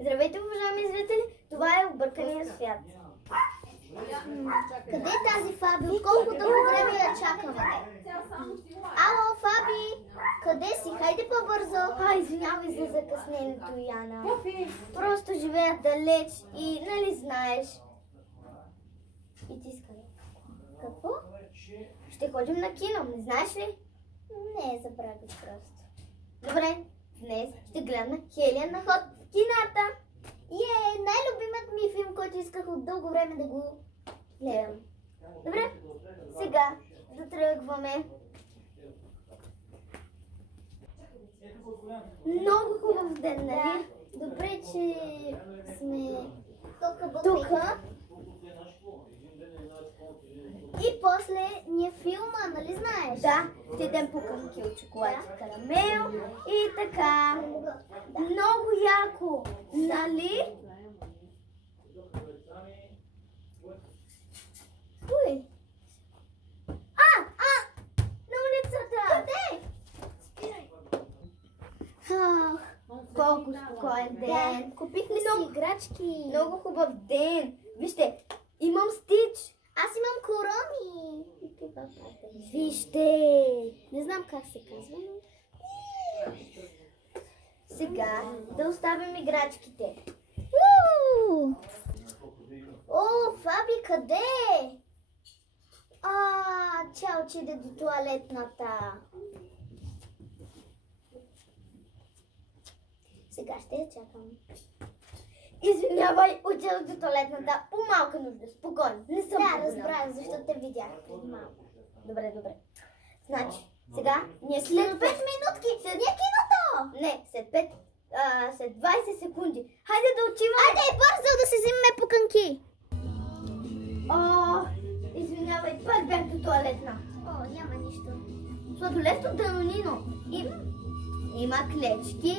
Здравейте, уважаеми зрители! Това е Объркания свят. Къде е тази Фаби? От колко дълго време я чакаме? Ало, Фаби! Къде си? Хайде по-бързо! Извинявай за закъснението, Яна. Просто живея далеч и нали знаеш. И ти скъде? Какво? Ще ходим на кино, не знаеш ли? Не, забравих просто. Добре, днес ще гледам Хелия на ход в кината. Най-любимият ми филм, който исках от дълго време да го гледам. Добре, сега да тръгваме. Много хубав ден, нали? Добре, че сме тук. И после ни е филма, нали знаеш? Да, ще идем по кънки от шоколад и карамел и така. Много яко, нали? Ой! На улицата! Къде? Спирай! Колко спокоен ден! Купихме си играчки. Много хубав ден! Вижте, имам стич! Аз имам корони. Вижте! Не знам как се казва. Сега да оставим играчките. О, Фаби, къде? Тя отиде до тоалетната. Сега ще я чакам. Извинявай, отидох до туалетната. По малка нужда, спокойно. Не съм Да, разбрах, защото те видях преди малко. Добре. Значи, сега ние След 5 минутки, след киното! Не, след 20 секунди. Хайде да отиваме. Айде, бързо да се взимаме по кънки. Извинявай, пак бях до туалетна. Няма нищо. Сладолесто дънонино. Има клечки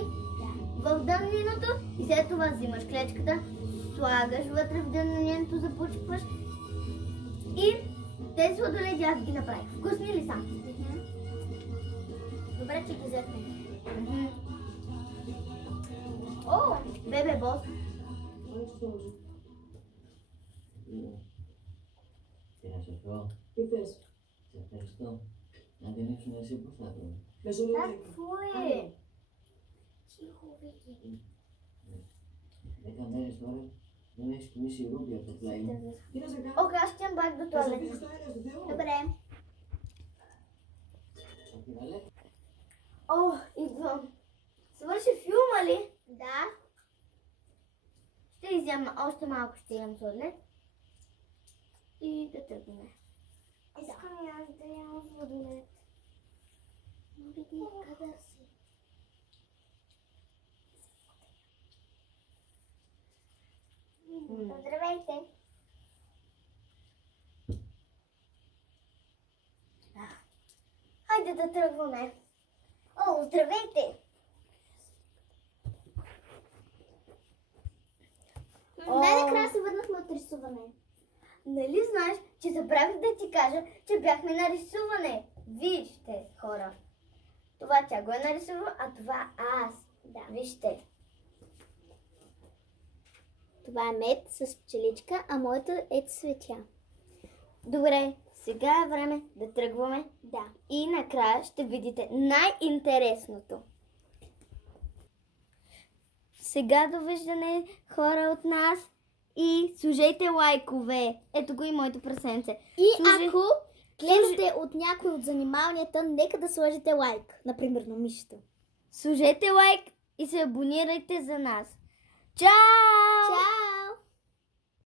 в дънониното и след това взимаш клечката, слагаш вътре в дънониното, започваш и тези сладоледи аз ги направих. Вкусни ли са? Добре, че ги взехме. Бебе бос. ¿Qué fez? Se esto. La tienes una así por la toma. Какво е? Тихо, Вики. De cambiar esto ahora. No es que me sirve rubia por la Окей, аз ще бак до туалетна. Добре. Идвам. Свърши филма ли? Да. Ще изям още малко, ще ям сладолед. И да тръгваме. Искам и аз да ям сладолед. Вики, къде си? Здравейте. Хайде да тръгваме. Здравейте. Най-накрая се върнахме от рисуване. Нали знаеш, че забравих да ти кажа, че бяхме на рисуване. Вижте, хора. Това тя го е нарисувала, а това аз. Да. Вижте. Това е мед с пчеличка, а моето е цветя. Добре, сега е време да тръгваме. Да. И накрая ще видите най-интересното. Сега довиждане, хора от нас. И служете лайкове. Ето го и моето прасенце. И ако гледате от някой от заниманията, нека да сложите лайк. Например, на мишето. Служете лайк и се абонирайте за нас. Чао! Чао!